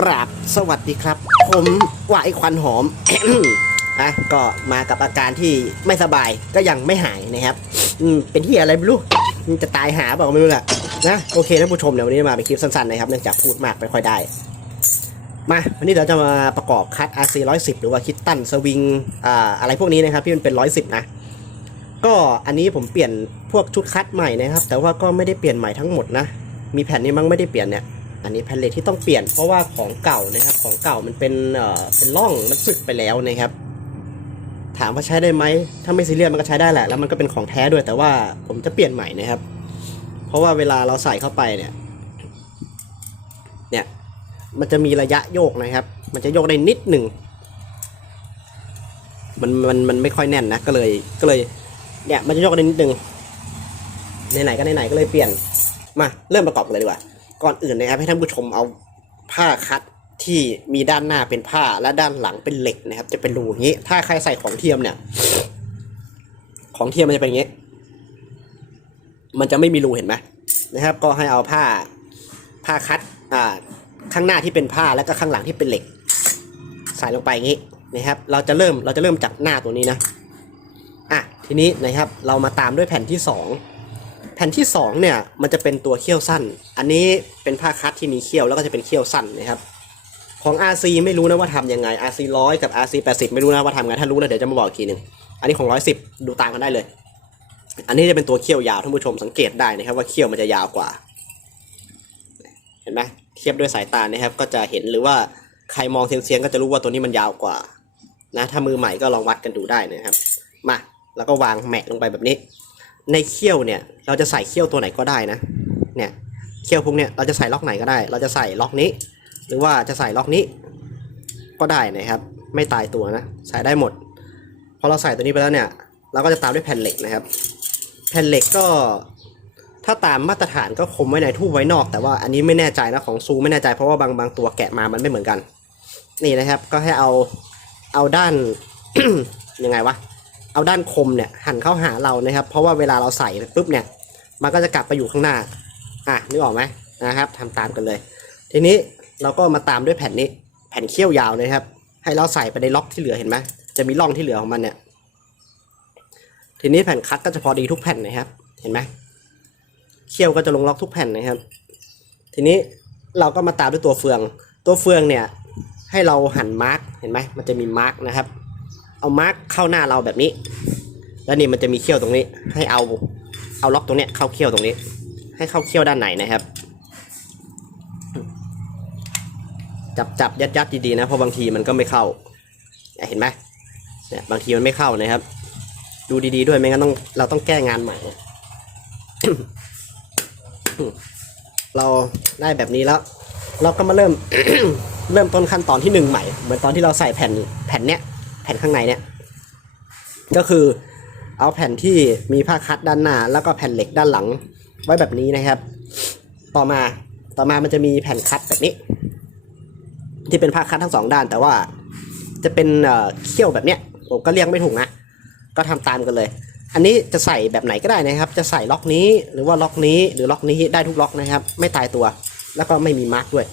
กราบสวัสดีครับ ผมหวายควันหอมอะก็มากับอาการที่ไม่สบายก็ยังไม่หายนะครับอืมเป็นที่อะไรไม่รู้จะตายหาเปล่าไม่รู้แหละนะโอเคท่านผู้ชมเดี๋ยววันนี้มาเป็นคลิปสั้นๆนะครับเนื่องจากพูดมากไม่ค่อยได้ มาวันนี้เราจะมาประกอบคัด RC 110 หรือว่าคิตตันสวิงอ่าอะไรพวกนี้นะครับที่มันเป็น 110 นะก็อันนี้ผมเปลี่ยนพวกชุดคัดใหม่นะครับ แต่ว่าก็ไม่ได้เปลี่ยนใหม่ทั้งหมดนะมีแผ่นนี้มั้งไม่ได้เปลี่ยนเนี่ย อันนี้แผ่นเล็กที่ต้องเปลี่ยนเพราะว่าของเก่านะครับ ของเก่ามันเป็นเอ่อเป็นร่องมันสึกไปแล้วนะครับ ถามว่าใช้ได้ไหมถ้าไม่ซีเรียสมันก็ใช้ได้แหละแล้วมันก็เป็นของแท้ด้วยแต่ว่าผมจะเปลี่ยนใหม่นะครับ เพราะว่าเวลาเราใส่เข้าไปเนี่ย เนี่ย มันจะมีระยะโยกนะครับ มันจะโยกได้นิดหนึ่งมันมันมันไม่ค่อยแน่นนะก็เลยก็เลย เนี่ยมันจะโยกได้นิดหนึ่งไหนๆก็ไหนๆก็เลยเปลี่ยนมาเริ่มประกอบกันเลยดีกว่า ก่อนอื่นนะครับให้ท่านผู้ชมเอาผ้าคัดที่มีด้านหน้าเป็นผ้าและด้านหลังเป็นเหล็กนะครับ จะเป็นรูอย่างนี้ ถ้าใครใส่ของเทียมเนี่ย ของเทียมมันจะเป็นอย่างนี้ มันจะไม่มีรูเห็นไหมนะครับ ก็ให้เอาผ้าผ้าคัดอ่าข้างหน้าที่เป็นผ้าแล้วก็ข้างหลังที่เป็นเหล็ก ใส่ลงไปอย่างนี้นะครับ เราจะเริ่มเราจะเริ่มจากหน้าตัวนี้นะอะทีนี้นะครับเรามาตามด้วยแผ่นที่สอง แผ่นที่ 2 เนี่ย มันจะเป็นตัวเขี้ยวสั้น อันนี้เป็นผ้าคัดที่มีเขี้ยวแล้วก็จะเป็นเขี้ยวสั้นนะครับ ของ RC ไม่รู้นะว่าทำยังไง RC ร้อยกับ RC 80 ไม่รู้นะว่าทำไง ถ้ารู้นะเดี๋ยวจะมาบอกอีกทีหนึ่ง อันนี้ของ 110 ดูตางกันได้เลย อันนี้จะเป็นตัวเขี้ยวยาวท่านผู้ชมสังเกตได้นะครับว่าเขี้ยวมันจะยาวกว่า เห็นไหมเทียบด้วยสายตานะครับ ก็จะเห็นหรือว่าใครมองเซียงๆก็จะรู้ว่าตัวนี้มันยาวกว่า นะ ถ้ามือใหม่ก็ลองวัดกันดูได้นะครับ มา แล้วก็วางแม็กลงไปแบบนี้ ในเขี้ยวเนี่ยเราจะใส่เขี้ยวตัวไหนก็ได้นะเนี่ยเขี้ยวพวกเนี้ยเราจะใส่ล็อกไหนก็ได้ เราจะใส่ล็อกนี้ หรือว่าจะใส่ล็อกนี้ก็ได้นะครับ ไม่ตายตัวนะใส่ได้หมดพอเราใส่ตัวนี้ไปแล้วเนี่ยเราก็จะตามด้วยแผ่นเหล็กนะครับ แผ่นเหล็กก็ถ้าตามมาตรฐานก็คมไว้ในทูบไว้นอก แต่ว่าอันนี้ไม่แน่ใจนะของซูไม่แน่ใจเพราะว่าบางบางตัวแกะมามันไม่เหมือนกัน นี่นะครับก็ให้เอาเอาด้านยังไงวะ เอาด้านคมเนี่ยหันเข้าหาเรานะครับ เพราะว่าเวลาเราใส่ปุ๊บเนี่ย มันก็จะกลับไปอยู่ข้างหน้า อะนึกออกไหมนะครับทำตามกันเลย ทีนี้เราก็มาตามด้วยแผ่นนี้ แผ่นเขี้ยวยาวนะครับ ให้เราใส่ไปในล็อกที่เหลือเห็นไหมจะมีร่องที่เหลือของมันเนี่ย ทีนี้แผ่นคัดก็จะพอดีทุกแผ่นนะครับ เห็นไหมเขี้ยวก็จะลงล็อกทุกแผ่นนะครับ ทีนี้เราก็มาตามด้วยตัวเฟือง ตัวเฟืองเนี่ยให้เราหันมาร์กเห็นไหมมันจะมีมาร์กนะครับ เอามาร์กเข้าหน้าเราแบบนี้ แล้วนี่มันจะมีเขี้ยวตรงนี้ ให้เอาเอาล็อกตรงเนี้ยเข้าเขี้ยวตรงนี้ ให้เข้าเขี้ยวด้านไหนนะครับ จับจับยัดยัดดีๆนะเพราะบางทีมันก็ไม่เข้าเห็นไหมเนี่ยบางทีมันไม่เข้านะครับ ดูดีๆด้วยไม่งั้นต้องเราต้องแก้งานใหม่เราได้แบบนี้แล้ว เราก็มาเริ่ม เริ่มต้นขั้นตอนที่หนึ่งใหม่ เหมือนตอนที่เราใส่แผ่นแผ่นเนี้ย แผ่นข้างในเนี่ย ก็คือเอาแผ่นที่มีผ้าคัดด้านหน้า แล้วก็แผ่นเหล็กด้านหลังไว้แบบนี้นะครับ ต่อมาต่อมามันจะมีแผ่นคัดแบบนี้ ที่เป็นผ้าคัดทั้งสองด้าน แต่ว่าจะเป็นเอ่อเขี้ยวแบบเนี้ยผมก็เรียกไม่ถูกนะก็ทำตามกันเลย อันนี้จะใส่แบบไหนก็ได้นะครับ จะใส่ล็อกนี้หรือว่าล็อกนี้หรือล็อกนี้ได้ทุกล็อกนะครับ ไม่ตายตัว แล้วก็ไม่มีมาร์กด้วย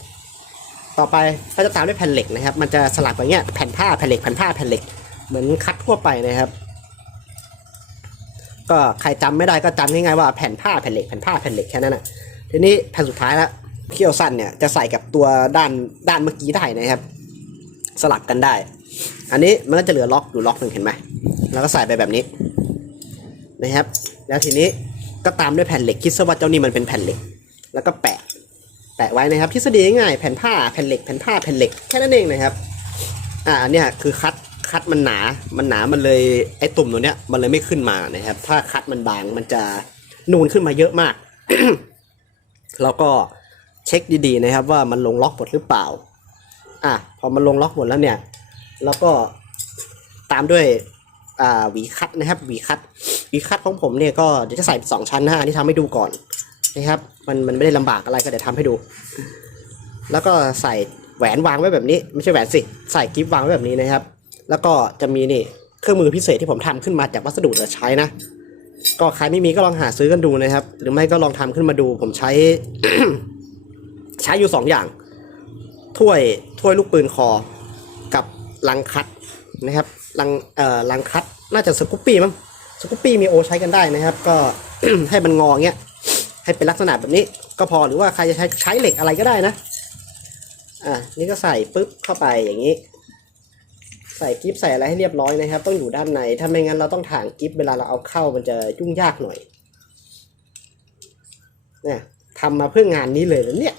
ต่อไปก็จะตามด้วยแผ่นเหล็กนะครับ มันจะสลับอย่างเงี้ยแผ่นผ้าแผ่นเหล็กแผ่นผ้าแผ่นเหล็กเหมือนคัดทั่วไปนะครับ ก็ใครจำไม่ได้ก็จำง่ายๆว่าแผ่นผ้าแผ่นเหล็กแผ่นผ้าแผ่นเหล็กแค่นั้นนะทีนี้แผ่นสุดท้ายละเขี้ยวสั้นเนี่ยจะใส่กับตัวด้านด้านเมื่อกี้ได้นะครับ สลับกันได้ อันนี้มันก็จะเหลือล็อกอยู่ล็อกหนึ่งเห็นไหมแล้วก็ใส่ไปแบบนี้นะครับ แล้วทีนี้ก็ตามด้วยแผ่นเหล็กคิดซะว่าเจ้านี่มันเป็นแผ่นเหล็ก แล้วก็แปะ แปะไว้นะครับทฤษฎีง่ายแผ่นผ้าแผ่นเหล็กแผ่นผ้าแผ่นเหล็กแค่นั้นเองนะครับอ่าอันเนี้ยคือคัดคัดมันหนา มันหนามันเลยไอ้ตุ่มตัวเนี้ยมันเลยไม่ขึ้นมานะครับ ถ้าคัดมันบางมันจะนูนขึ้นมาเยอะมาก แล้วก็เช็คดีๆนะครับ ว่ามันลงล็อกหมดหรือเปล่า อะพอมันลงล็อกหมดแล้วเนี่ย แล้วก็ตามด้วยอ่าหวีคัดนะครับหวีคัดหวีคัดของผมเนี่ยก็เดี๋ยวจะใส่สองชั้นนะฮะอันนี้ทำให้ดูก่อน นะครับ มันมันไม่ได้ลำบากอะไรก็เดี๋ยวทำให้ดู แล้วก็ใส่แหวนวางไว้แบบนี้ ไม่ใช่แหวนสิ ใส่กิฟต์วางไว้แบบนี้นะครับ แล้วก็จะมีนี่เครื่องมือพิเศษที่ผมทำขึ้นมาจากวัสดุเหลือใช้นะ ก็ใครไม่มีก็ลองหาซื้อกันดูนะครับ หรือไม่ก็ลองทำขึ้นมาดู ผมใช้ ใช้อยู่สองอย่าง ถ้วยถ้วยลูกปืนคอ กับลังคัดนะครับลังเอ่อลังคัดน่าจะสกูปปี้มั้งสกูปปี้มีโอใช้กันได้นะครับ ก็ให้มันงอเงี้ย ให้เป็นลักษณะแบบนี้ก็พอหรือว่าใครจะใช้ใช้เหล็กอะไรก็ได้นะ อะนี่ก็ใส่ปุ๊บเข้าไปอย่างนี้ ใส่กิฟใส่อะไรให้เรียบร้อยนะครับ ต้องอยู่ด้านในถ้าไม่งั้นเราต้องถางกิฟเวลาเราเอาเข้ามันจะยุ่งยากหน่อย เนี่ยทำมาเพื่องานนี้เลยนะเนี่ย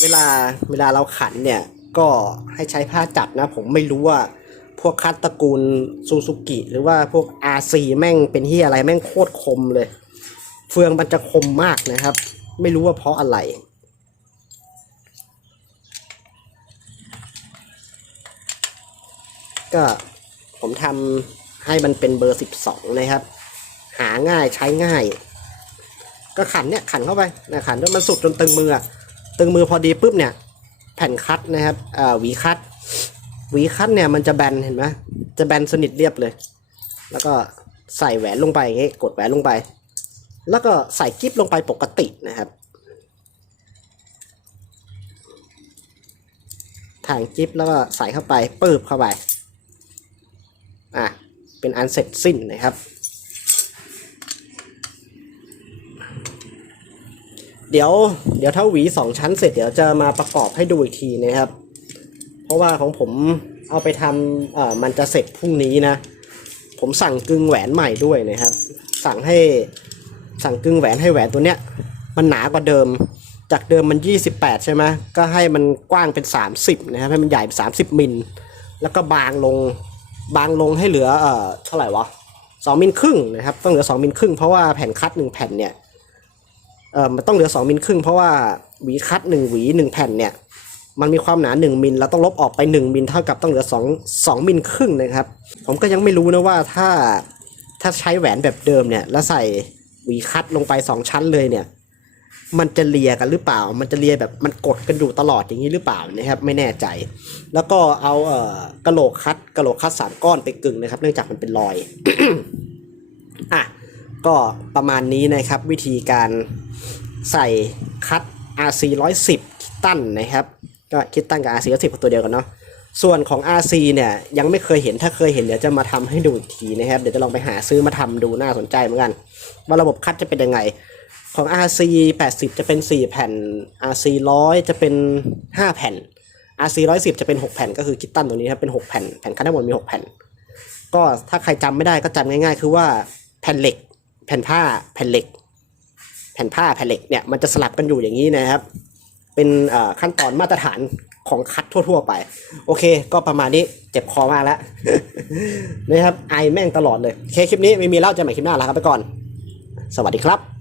เวลาเวลาเราขันเนี่ยก็ให้ใช้ผ้าจับนะ ผมไม่รู้ว่า พวกคัตตระกูลซูซูกิหรือว่าพวก RC แม่งเป็นที่อะไรแม่งโคตรคมเลย เฟืองมันจะคมมากนะครับ ไม่รู้ว่าเพราะอะไรก็ผมทำให้มันเป็นเบอร์สิบสองนะครับ หาง่ายใช้ง่าย ก็ขันเนี่ยขันเข้าไปนะขันจนมันสุดจนตึงมือตึงมือพอดีปุ๊บเนี่ย แผ่นคัดนะครับอ่าหวีคัด หวีคัดเนี่ยมันจะแบนเห็นไหมจะแบนสนิทเรียบเลย แล้วก็ใส่แหวนลงไปอย่างงี้กดแหวนลงไป แล้วก็ใส่กิ๊บลงไปปกตินะครับถ่างกิ๊บแล้วก็ใส่เข้าไปปืบเข้าไปอะเป็นอันเสร็จสิ้นนะครับ เดี๋ยวเดี๋ยวถ้าหวีสองชั้นเสร็จเดี๋ยวจะมาประกอบให้ดูอีกทีนะครับ เพราะว่าของผมเอาไปทำเอ่อมันจะเสร็จพรุ่งนี้นะ ผมสั่งกึ่งแหวนใหม่ด้วยนะครับ สั่งให้สั่งกึ่งแหวนให้แหวนตัวเนี้ย มันหนากว่าเดิม จากเดิมมัน 28 ใช่ไหมก็ให้มันกว้างเป็น 30 นะครับ ให้มันใหญ่เป็น30 มิล แล้วก็บางลงบางลงให้เหลือเอ่อเท่าไหร่วะ2มิลครึ่งนะครับ ต้องเหลือ2มิลครึ่งเพราะว่าแผ่นคัดหนึ่งแผ่นเนี่ยเอ่อมันต้องเหลือ2มิลครึ่งเพราะว่าหวีคัด1หวี1แผ่นเนี่ย มันมีความหนา 1 มิลแล้วต้องลบออกไป 1 มิลเท่ากับต้องเหลือ 2 2มิลครึ่งนะครับ ผมก็ยังไม่รู้นะว่าถ้าถ้าใช้แหวนแบบเดิมเนี่ย แล้วใส่หวีคัดลงไป 2 ชั้นเลยเนี่ย มันจะเลียกันหรือเปล่า มันจะเลียแบบมันกดกันอยู่ตลอดอย่างนี้หรือเปล่านะครับ ไม่แน่ใจ แล้วก็เอาเอ่อกระโหลกคัดกระโหลกคัดสามก้อนไปกึ่งนะครับ เนื่องจากมันเป็นรอยอะก็ประมาณนี้นะครับ วิธีการใส่คัด RC 110คิตตันนะครับ ก็คิตตันกับ RC 110ตัวเดียวกันเนาะส่วนของ RC เนี่ยยังไม่เคยเห็นถ้าเคยเห็นเดี๋ยวจะมาทำให้ดูอีกทีนะครับเดี๋ยวจะลองไปหาซื้อมาทำดูน่าสนใจเหมือนกัน ว่าระบบคัดจะเป็นยังไง ของ RC 80 จะเป็น 4 แผ่น RC 100 จะเป็น 5 แผ่น RC 110 จะเป็น 6 แผ่นก็คือคิตตันตัวนี้ครับเป็น 6 แผ่นแผ่นคัดทั้งหมดมี 6 แผ่น ก็ถ้าใครจำไม่ได้ก็จำง่ายๆ คือว่าแผ่นเหล็ก แผ่นผ้าแผ่นเหล็ก แผ่นผ้าแผ่นเหล็กเนี่ยมันจะสลับกันอยู่อย่างนี้นะครับ เป็นขั้นตอนมาตรฐานของคัดทั่ว ๆ ไป โอเค ก็ประมาณนี้เจ็บคอมากแล้วนะครับไอแม่งตลอดเลย เคคลิปนี้ไม่มีเล่าจะใหม่คลิปหน้าลาครับไปก่อน สวัสดีครับ